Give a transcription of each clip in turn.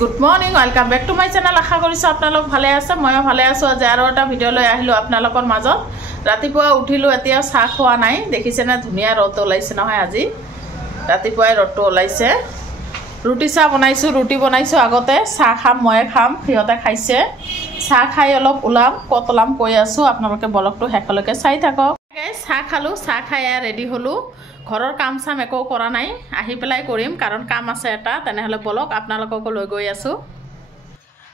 Good morning welcome back to my channel আশা কৰিছো আপোনালোক ভালে আছে ময়ো ভালে আছো আজি আৰু এটা ভিডিও লৈ আহিলো আপোনালোকৰ মাজত ৰাতিপুৱা উঠিলো এতিয়া চাহ খোৱা নাই দেখিছে না ধুনিয়া ৰদ ওলাইছে নহয় আজি ৰাতিপুৱাই ৰদটো ওলাইছে ৰুটি চাহ বনাইছো ৰুটি বনাইছো আগতে চাহ খাম মই খাম হিয়তে খাইছে চাহ খাই অলপ উলাম কতলাম কৈ আছো আপোনালোকে ব্লগটো হেকলৈকে চাই থাকক গাইস চাহ খালো চাহ খাই ৰেডি হলো ঘৰৰ কাম চাম একো কৰা নাই আহি পেলাই কৰিম কাৰণ কাম আছে এটা তেনেহলে বলক আপোনালোকক লৈ গৈ আছো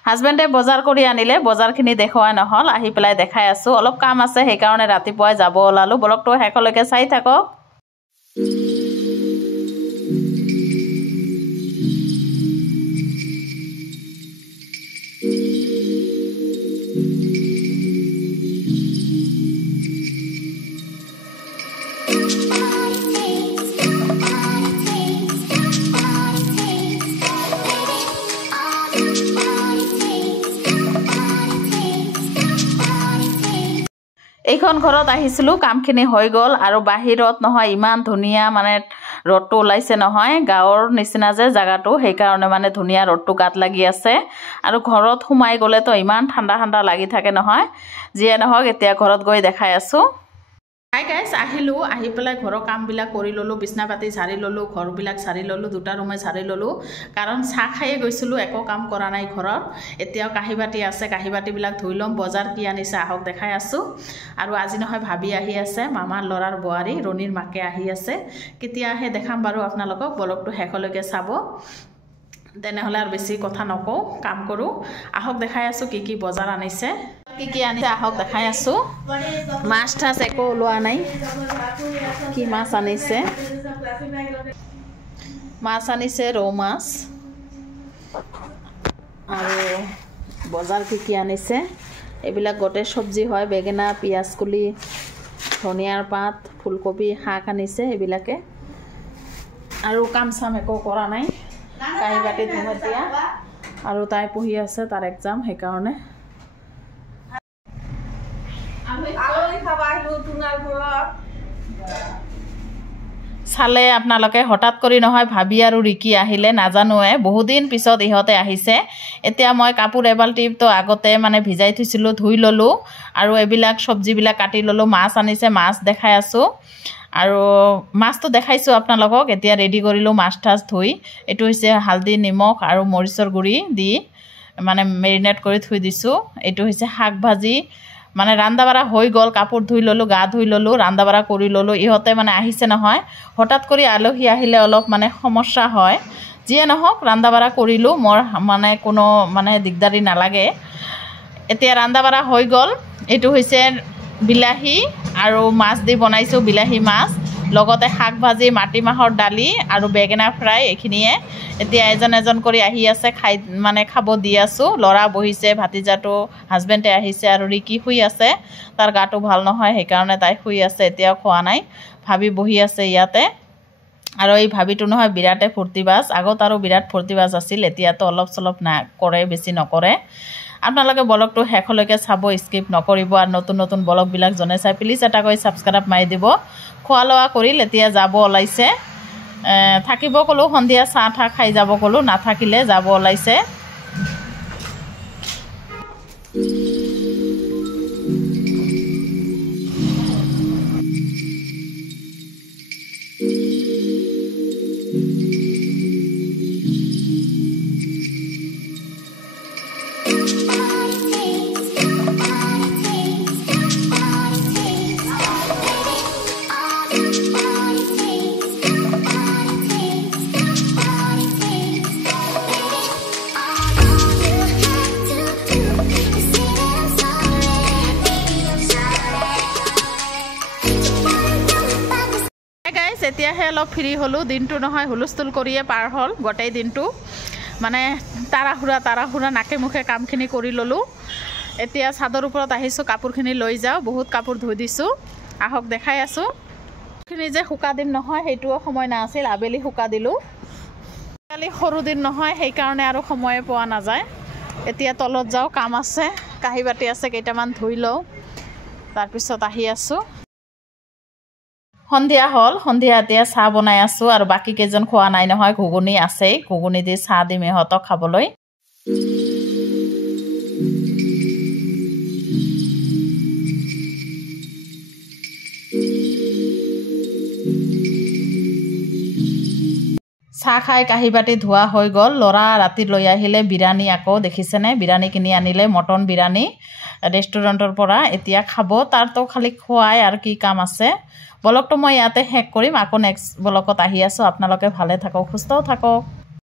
হাজবেণ্ডে বজাৰ কৰি আনিলে বজাৰখিনি দেখুৱা নহল আহি পেলাই দেখাই আছো অলপ কাম আছে সেই কাৰণে ৰাতিপুৱাই যাব ওলালো বলকটো হেকলৈকে চাই থাকক এইখন ঘৰত আহিছিলো কামখিনি হৈ গল আৰু বাহিৰত নহয় ইমান ধুনিয়া মানে ৰদটো ওলাইছে নহয় গাঁৱৰ নিচিনা যে জায়গাটো সেই কাৰণে মানে ধুনিয়া ৰদটো গাত লাগি আছে আৰু ঘৰত সোমাই গলে তো ইমান ঠাণ্ডা ঠাণ্ডা লাগি থাকে নহয় যিয়ে নহক এতিয়া ঘৰত গৈ দেখাই আছো হাই গাইস আহিলো আহি পেলাই ঘৰৰ কাম বিলাক কৰি ললো বিছনা পাতি ঝাৰি ললো ঘৰ বিলাক ঝাৰি ললো দুটা ৰুমে ঝাৰি ললো কাৰণ চাহ খাইয়ে গৈছিলো একো কাম কৰা নাই ঘৰত এতিয়া কাহি বাটি আছে কাহি বাটি বিলাক ধুই লম বজাৰ কি আনিছে আহক দেখাই আছো আৰু আজি নহয় ভাবি আহি আছে মামাৰ লৰাৰ বোৱাৰী ৰনিৰ মাকে আহি আছে কেতিয়া আহে দেখাম বাৰু আপোনালোকক ব্লগটো হেকলৈকে চাব তেনেহলে আৰু বেছি কথা নকও কাম কৰো আহক দেখাই আছো কি বজাৰ আনিছে কি আনিছে আহক দেখাই আছো মাছ ঠাস একো ওলোৱা নাই কি মাছ আনিছে ৰৌ মাছ আৰু বজাৰ কি আনিছে এইবিলাক গোটে সবজি হয় বেগেনা পিয়াজ কুলি ধনিয়াৰ পাত ফুলকবি শাক আনিছে এইবিলাকে আৰু কাম চাম একো কৰা নাই কাহি বাটি ধুম এতিয়া আৰু তাই পঢ়ি আছে তাৰ এক্সাম সেই কাৰণে চালে আপোনালোকে হঠাৎ কৰি নহয় ভাবি আৰু ৰিকি আহিলে নাজানোৱে বহুদিন পিছত ইহঁতে আহিছে এতিয়া মই কাপোৰ এবাল্টিটো আগতে মানে ভিজাই থৈছিলো ধুই ললো আৰু এইবিলাক সবজিবিলাক কাটি ললো মাছ আনিছে মাছ দেখাই আছো আৰু মাছটো দেখাইছো আপোনালোকক এতিয়া ৰেডি কৰিলো মাছ ঠাস ধুই এটো হৈছে হালদি নিমখ আৰু মৰিচৰ গুৰি দি মানে মেৰিনেট কৰি থৈ দিছো এটো হৈছে শাক ভাজি মানে ৰান্দা বাৰা হৈ গল কাপোৰ ধুই ললো গা ধুই ললো ৰান্দা বাৰা কৰি ললো ইহতে মানে আহিছে নহয় হঠাৎ কৰি আলহী আহিলে অলপ মানে সমস্যা হয় যিয়ে নহক ৰান্দা বাৰা কৰিলো মোৰ মানে কোনো মানে দিগদাৰি নালাগে এতিয়া ৰান্দা বাৰা হৈ গল এটো হৈছে বিলাহী আৰু মাছ দি বনাইছো বিলাহী মাছ লগতে শাক ভাজি মাটি মাহৰ দালি আৰু বেগেনা ফ্ৰাই এখিনিয়ে এতিয়া এজন কৰি আহি আছে খাই মানে খাব দি আছো লৰা বহিছে ভাতিজাটো হাজবেণ্ডে আহিছে আৰু ৰিকি শুই আছে তাৰ গাটো ভাল নহয় সেই কাৰণে তাই শুই আছে এতিয়া খোৱা নাই ভাবি বহি আছে ইয়াতে আৰু এই ভাবিটো নহয় বিৰাটে ফূৰ্তিবাজ আগত আৰু বিৰাট ফূৰ্তিবাজ আছিল এতিয়াতো অলপ চলপ না কৰে বেছি নকৰে আপোনালোকে ব্লগটো হেকলৈকে চাব স্কিপ নকৰিব আৰু নতুন ব্লগবিলাক জনে চাই প্লিজ এটা কৰি সাবস্ক্ৰাইব মাৰি দিব খোৱা লোৱা কৰিল এতিয়া যাব ওলাইছে থাকিব কলো সন্ধিয়া চাহ ঠা খাই যাব কলো নাথাকিলে যাব ওলাইছে এতিয়াহে অলপ ফ্ৰী হলো দিনটো নহয় হুলস্থুল কৰিয়ে পাৰ হল গোটেই দিনটো মানে তাৰাহুৰা নাকে মুখে কামখিনি কৰি ললো এতিয়া চাদৰ ওপৰত আহিছো কাপোৰখিনি লৈ যাও বহুত কাপোৰ ধুই দিছো আহক দেখাই আছো খিনি যে শুকা দিন নহয় হেইটোও সময় না আছিল আবেলি শুকা দিলো কালি সৰু দিন নহয় সেই কাৰণে আৰু সময় পোৱা নাযায় এতিয়া তলত যাও কাম আছে কাহি বাটি আছে কেইটামান ধুই লও তাৰ পিছত আহি আছো সন্ধিয়া হল সন্ধিয়া এতিয়া চাহ বনাই আছো আৰু বাকি কেজন খোৱা নাই নহয় ঘুগুনি আছে ঘুগুনি দি চাহ দিম ইহঁতক খাবলৈ চাহ খাই কাঁহী বাতি ধোৱা হৈ গ'ল। ল'ৰা ৰাতি লৈ আহিলে বিৰিয়ানী, আকৌ দেখিছেনে বিৰিয়ানী কিনি আনিলে, মটন বিৰিয়ানী ৰেষ্টুৰেণ্টৰ পৰা। এতিয়া খাব, তাৰতো খালি খোৱাই আৰু কি কাম আছে। ব্লগটো মই ইয়াতে শেষ কৰিম, আকৌ নেক্সট ব্লগত আহি আছোঁ। আপোনালোকে ভালে থাকক, সুস্থও থাকক।